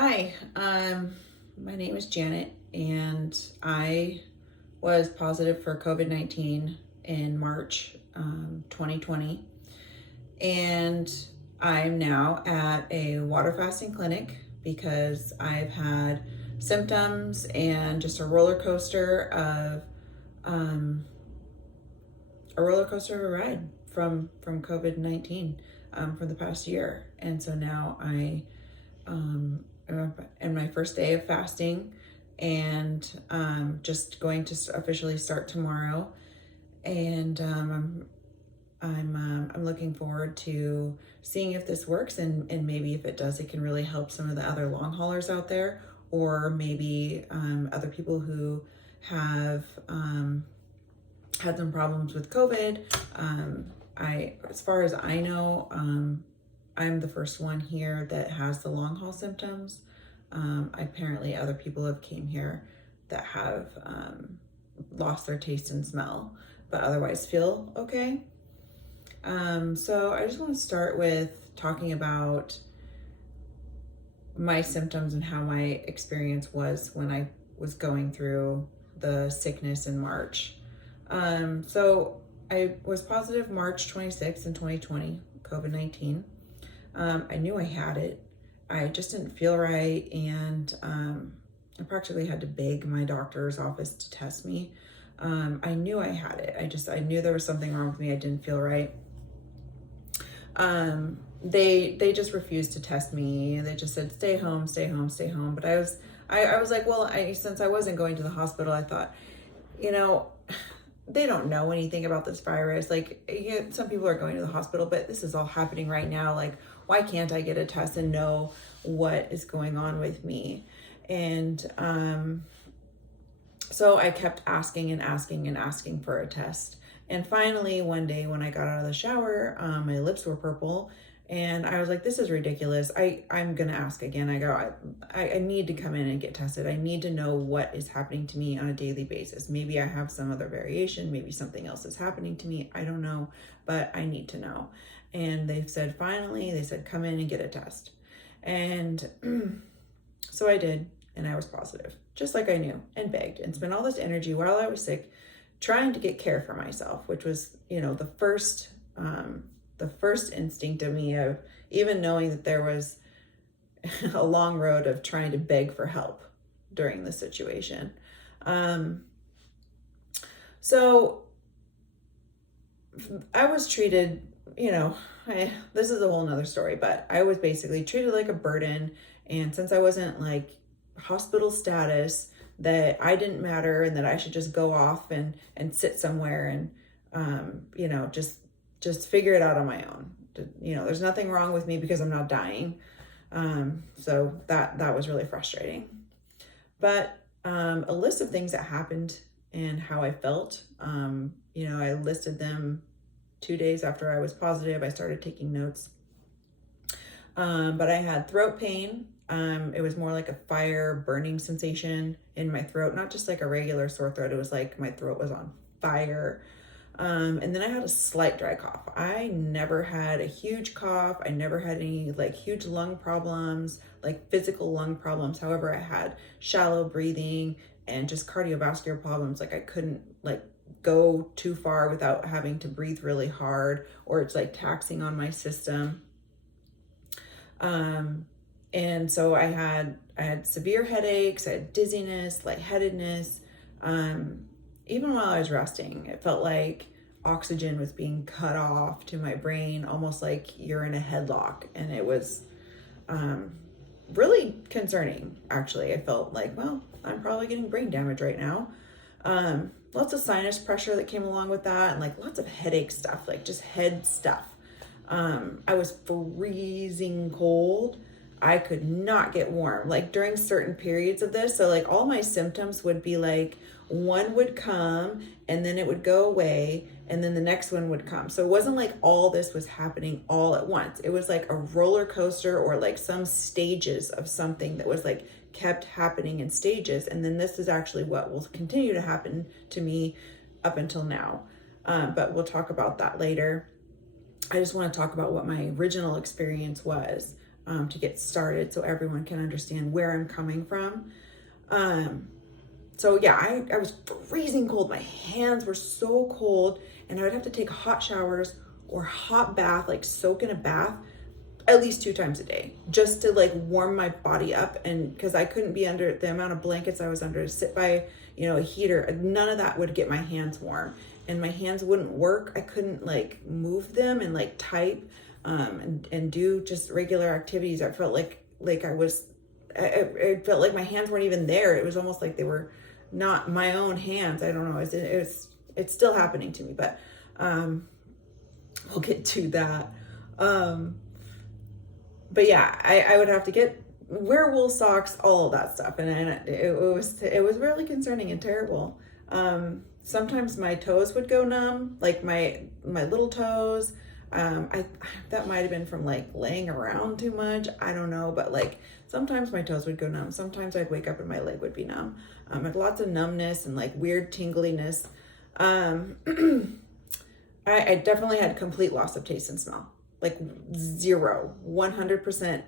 Hi, my name is Janet, and I was positive for COVID-19 in March 2020. And I'm now at a water fasting clinic because I've had symptoms and just um, a roller coaster of a ride from COVID-19 for the past year. And so now I'm in my first day of fasting, and just going to officially start tomorrow. And I'm looking forward to seeing if this works, and maybe if it does, it can really help some of the other long haulers out there, or maybe other people who have had some problems with COVID. As far as I know, I'm the first one here that has the long haul symptoms. Apparently other people have came here that have lost their taste and smell, but otherwise feel okay. So I just want to start with talking about my symptoms and how my experience was when I was going through the sickness in March. So I was positive March 26th in 2020, COVID-19. I knew I had it. I just didn't feel right, and I practically had to beg my doctor's office to test me. I knew I had it. I knew there was something wrong with me. I didn't feel right. They just refused to test me. They just said, stay home, stay home, stay home. But I was like, well, since I wasn't going to the hospital, I thought, they don't know anything about this virus. Like, some people are going to the hospital, but this is all happening right now. Like, why can't I get a test and know what is going on with me? And so I kept asking and asking and asking for a test. And finally, one day when I got out of the shower, my lips were purple, and I was like, this is ridiculous. I'm going to ask again. I need to come in and get tested. I need to know what is happening to me on a daily basis. Maybe I have some other variation. Maybe something else is happening to me. I don't know, but I need to know. And they said, come in and get a test. And so I did, and I was positive, just like I knew, and begged and spent all this energy while I was sick trying to get care for myself, which was, the first instinct of me, of even knowing that there was a long road of trying to beg for help during the situation. So I was treated, this is a whole nother story, but I was basically treated like a burden. And since I wasn't like hospital status, that I didn't matter, and that I should just go off and sit somewhere and, just figure it out on my own. There's nothing wrong with me because I'm not dying. So that was really frustrating. But a list of things that happened and how I felt, I listed them 2 days after I was positive. I started taking notes. But I had throat pain. It was more like a fire burning sensation in my throat, not just like a regular sore throat. It was like my throat was on fire. And then I had a slight dry cough. I never had a huge cough. I never had any like huge lung problems, like physical lung problems. However, I had shallow breathing and just cardiovascular problems. Like, I couldn't like go too far without having to breathe really hard, or it's like taxing on my system. And so I had severe headaches, I had dizziness, lightheadedness. Even while I was resting, it felt like oxygen was being cut off to my brain, almost like you're in a headlock. And it was really concerning, actually. I felt like, well, I'm probably getting brain damage right now. Lots of sinus pressure that came along with that, and like lots of headache stuff, like just head stuff. I was freezing cold. I could not get warm, like during certain periods of this. So like all my symptoms would be like, one would come and then it would go away, and then the next one would come. So it wasn't like all this was happening all at once. It was like a roller coaster, or like some stages of something that was like kept happening in stages. And then this is actually what will continue to happen to me up until now. But we'll talk about that later. I just want to talk about what my original experience was. to get started so everyone can understand where I'm coming from. So yeah, I was freezing cold. My hands were so cold, and I would have to take hot showers or hot bath, like soak in a bath at least 2 times a day, just to like warm my body up. And because I couldn't be under the amount of blankets I was under to sit by, a heater, none of that would get my hands warm, and my hands wouldn't work. I couldn't like move them and like type and do just regular activities. I felt like I felt like my hands weren't even there. It was almost like they were not my own hands. I don't know. It's still happening to me, but we'll get to that. But yeah, I would have to wear wool socks, all of that stuff. And it was really concerning and terrible. Sometimes my toes would go numb, like my little toes. That might've been from like laying around too much. I don't know, but like sometimes my toes would go numb. Sometimes I'd wake up and my leg would be numb. I had lots of numbness and like weird tingliness. I definitely had complete loss of taste and smell. Like 0, 100%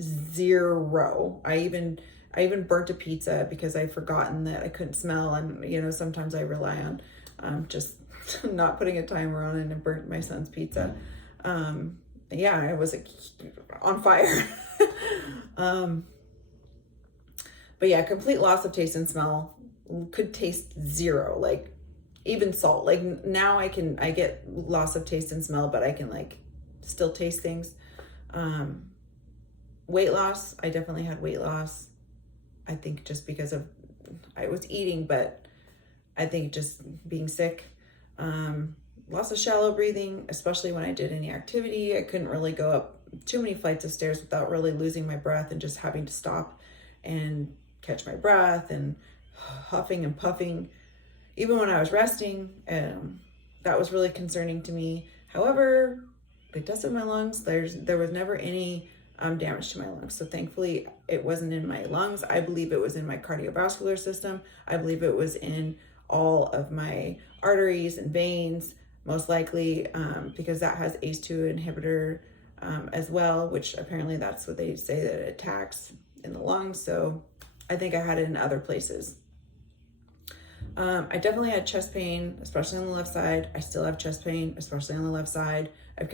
0. I even burnt a pizza because I'd forgotten that I couldn't smell. And, sometimes I rely on just not putting a timer on it, and burnt my son's pizza. Yeah, I was on fire. But yeah, complete loss of taste and smell. Could taste 0, like even salt. Like now I get loss of taste and smell, but I can like still taste things. Weight loss, I definitely had weight loss. I think just because I was eating, but I think just being sick. Lots of shallow breathing, especially when I did any activity. I couldn't really go up too many flights of stairs without really losing my breath and just having to stop and catch my breath, and huffing and puffing. Even when I was resting, that was really concerning to me. However, they tested my lungs. There was never any damage to my lungs. So thankfully it wasn't in my lungs. I believe it was in my cardiovascular system. I believe it was in all of my arteries and veins, most likely, because that has ACE2 inhibitor as well, which apparently that's what they say that it attacks in the lungs. So I think I had it in other places. I definitely had chest pain, especially on the left side. I still have chest pain, especially on the left side. I've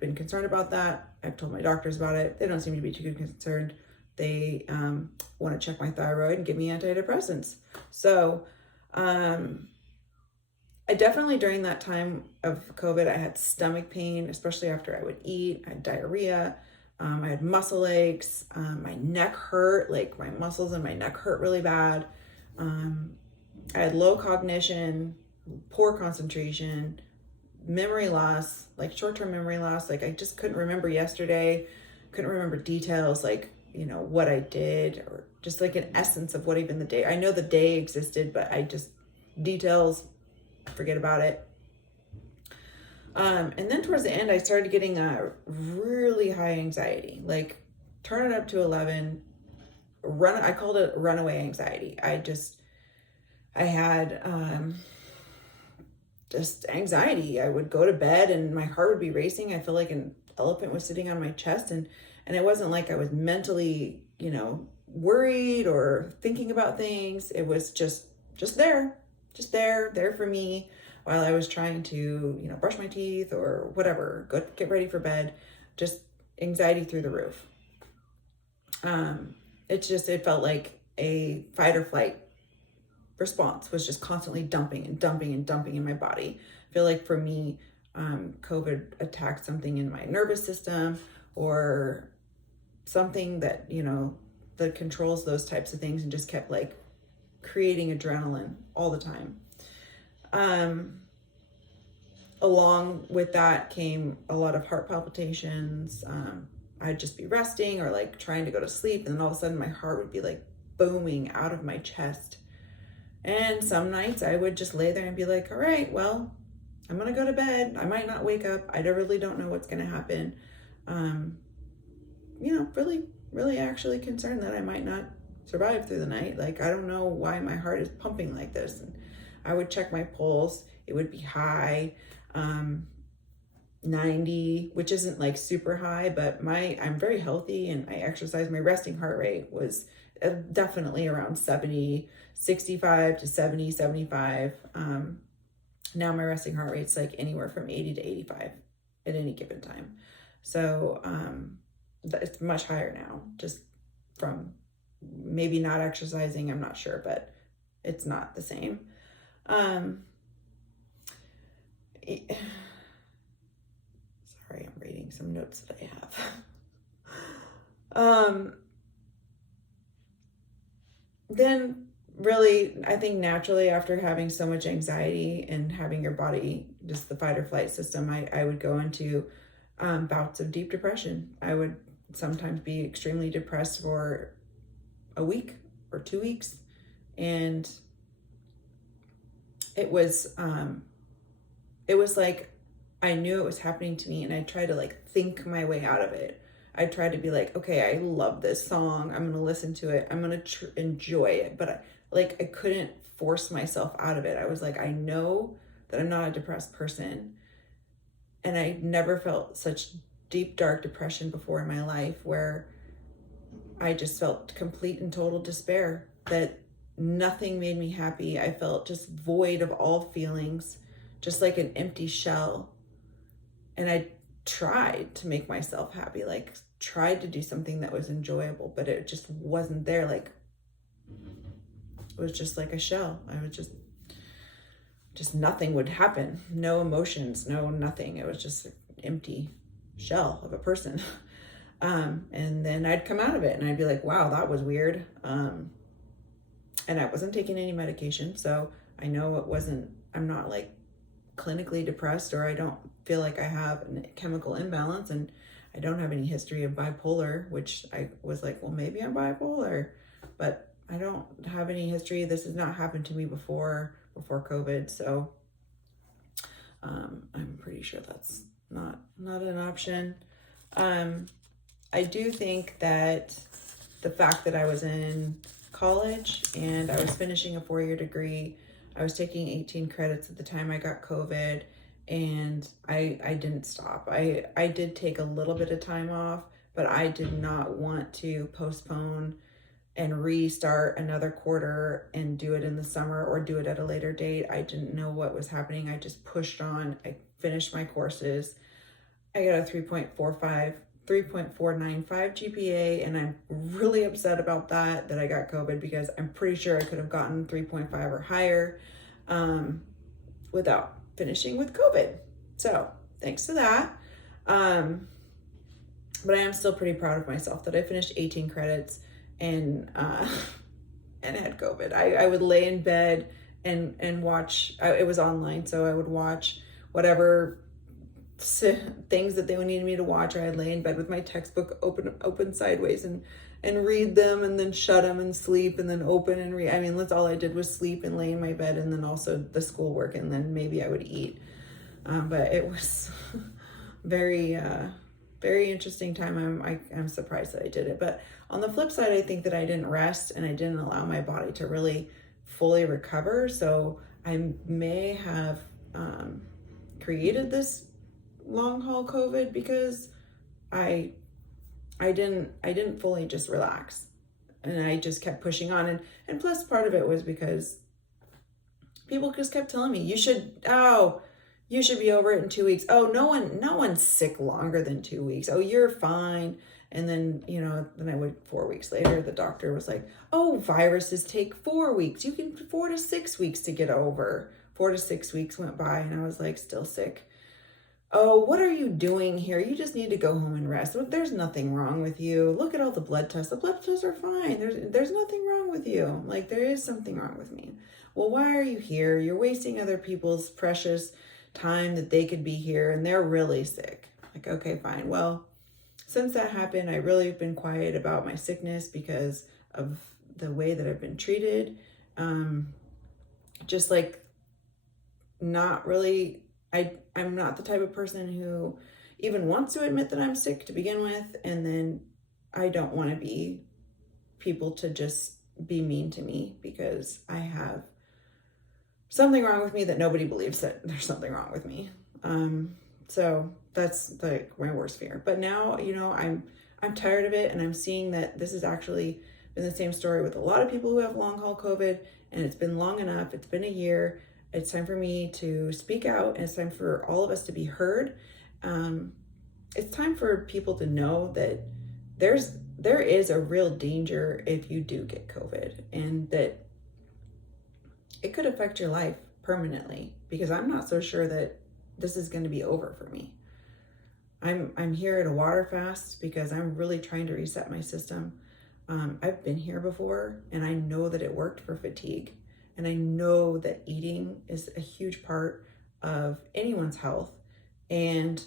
been concerned about that. I've told my doctors about it. They don't seem to be too concerned. They want to check my thyroid and give me antidepressants. So I definitely, during that time of COVID, I had stomach pain, especially after I would eat. I had diarrhea. I had muscle aches. My neck hurt, like my muscles and my neck hurt really bad. I had low cognition, poor concentration, memory loss, like short-term memory loss. Like I just couldn't remember yesterday, couldn't remember details, like, what I did, or just like an essence of what even the day. I know the day existed, but details, forget about it. And then towards the end, I started getting a really high anxiety, like turn it up to 11, I called it runaway anxiety. I had, just anxiety. I would go to bed and my heart would be racing. I feel like an elephant was sitting on my chest, and it wasn't like I was mentally, worried or thinking about things. It was just there for me while I was trying to, brush my teeth or whatever, get ready for bed. Just anxiety through the roof. It felt like a fight or flight response was just constantly dumping in my body. I feel like for me, COVID attacked something in my nervous system, or something that, that controls those types of things, and just kept like creating adrenaline all the time. Along with that came a lot of heart palpitations. I'd just be resting or like trying to go to sleep, and then all of a sudden my heart would be like booming out of my chest. And some nights I would just lay there and be like, all right, well, I'm going to go to bed. I might not wake up. I really don't know what's going to happen. Really, really actually concerned that I might not survive through the night. Like, I don't know why my heart is pumping like this. And I would check my pulse. It would be high. 90, which isn't like super high, but I'm very healthy and I exercise. My resting heart rate was definitely around 70, 65 to 70, 75. Now my resting heart rate's like anywhere from 80 to 85 at any given time. So it's much higher now, just from maybe not exercising. I'm not sure, but it's not the same. Sorry, I'm reading some notes that I have. Then really, I think naturally after having so much anxiety and having your body, just the fight or flight system, I would go into bouts of deep depression. I would sometimes be extremely depressed for a week or 2 weeks. And it was like, I knew it was happening to me and I tried to like think my way out of it. I tried to be like, okay, I love this song. I'm going to listen to it. I'm going to enjoy it. But I couldn't force myself out of it. I was like, I know that I'm not a depressed person. And I never felt such deep, dark depression before in my life, where I just felt complete and total despair, that nothing made me happy. I felt just void of all feelings, just like an empty shell. And I tried to make myself happy, like tried to do something that was enjoyable, but it just wasn't there. Like, it was just like a shell. I was just nothing would happen. No emotions, no nothing. It was just an empty shell of a person. And then I'd come out of it and I'd be like, wow, that was weird. And I wasn't taking any medication. So I know I'm not like clinically depressed, or I don't feel like I have a chemical imbalance, and I don't have any history of bipolar, which I was like, well, maybe I'm bipolar, but I don't have any history. This has not happened to me before COVID. So I'm pretty sure that's not an option. I do think that the fact that I was in college and I was finishing a 4-year degree, I was taking 18 credits at the time I got COVID, and I didn't stop. I did take a little bit of time off, but I did not want to postpone and restart another quarter and do it in the summer or do it at a later date. I didn't know what was happening. I just pushed on. I finished my courses. I got a 3.95 GPA, and I'm really upset about that I got COVID, because I'm pretty sure I could have gotten 3.5 or higher without finishing with COVID. So thanks to that. But I am still pretty proud of myself that I finished 18 credits and had COVID. I would lay in bed and watch, it was online, so I would watch whatever things that they needed me to watch, or I'd lay in bed with my textbook open sideways and read them, and then shut them and sleep, and then open and read. I mean, that's all I did was sleep and lay in my bed, and then also the schoolwork, and then maybe I would eat. But it was very interesting time. I'm surprised that I did it. But on the flip side, I think that I didn't rest and I didn't allow my body to really fully recover. So I may have created this long haul COVID because I didn't fully just relax, and I just kept pushing on. And plus part of it was because people just kept telling me, you should be over it in 2 weeks. Oh, no one's sick longer than 2 weeks. Oh, you're fine. And then, then I went 4 weeks later, the doctor was like, oh, viruses take 4 weeks. You can 4 to 6 weeks to get over. 4 to 6 weeks went by and I was like, still sick. Oh, what are you doing here? You just need to go home and rest. There's nothing wrong with you. Look at all the blood tests. The blood tests are fine. There's nothing wrong with you. Like, there is something wrong with me. Well, why are you here? You're wasting other people's precious time that they could be here, and they're really sick. Like, okay, fine. Well, since that happened, I really have been quiet about my sickness because of the way that I've been treated. Just like, not really, I'm not the type of person who even wants to admit that I'm sick to begin with, and then I don't want to be people to just be mean to me because I have something wrong with me that nobody believes that there's something wrong with me. So that's like my worst fear. But now, I'm tired of it, and I'm seeing that this has actually been the same story with a lot of people who have long haul COVID, and it's been long enough. It's been a year. It's time for me to speak out, and it's time for all of us to be heard. It's time for people to know that there is a real danger if you do get COVID, and that it could affect your life permanently, because I'm not so sure that this is going to be over for me. I'm here at a water fast because I'm really trying to reset my system. I've been here before, and I know that it worked for fatigue, and I know that eating is a huge part of anyone's health, and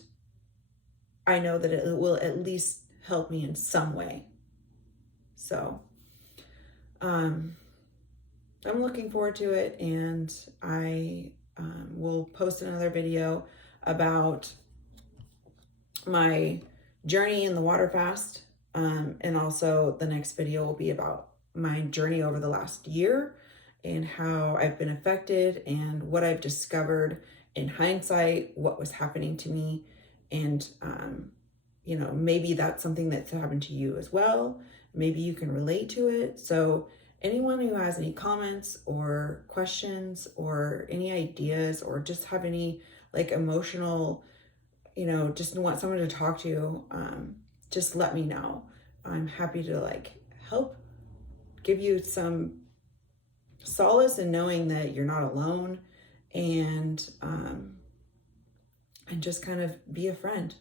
I know that it will at least help me in some way. So I'm looking forward to it, and I will post another video about my journey in the water fast, and also the next video will be about my journey over the last year and how I've been affected and what I've discovered in hindsight, what was happening to me. And maybe that's something that's happened to you as well. Maybe you can relate to it. So anyone who has any comments or questions or any ideas, or just have any like emotional, just want someone to talk to, just let me know. I'm happy to help give you some solace in knowing that you're not alone, and just kind of be a friend.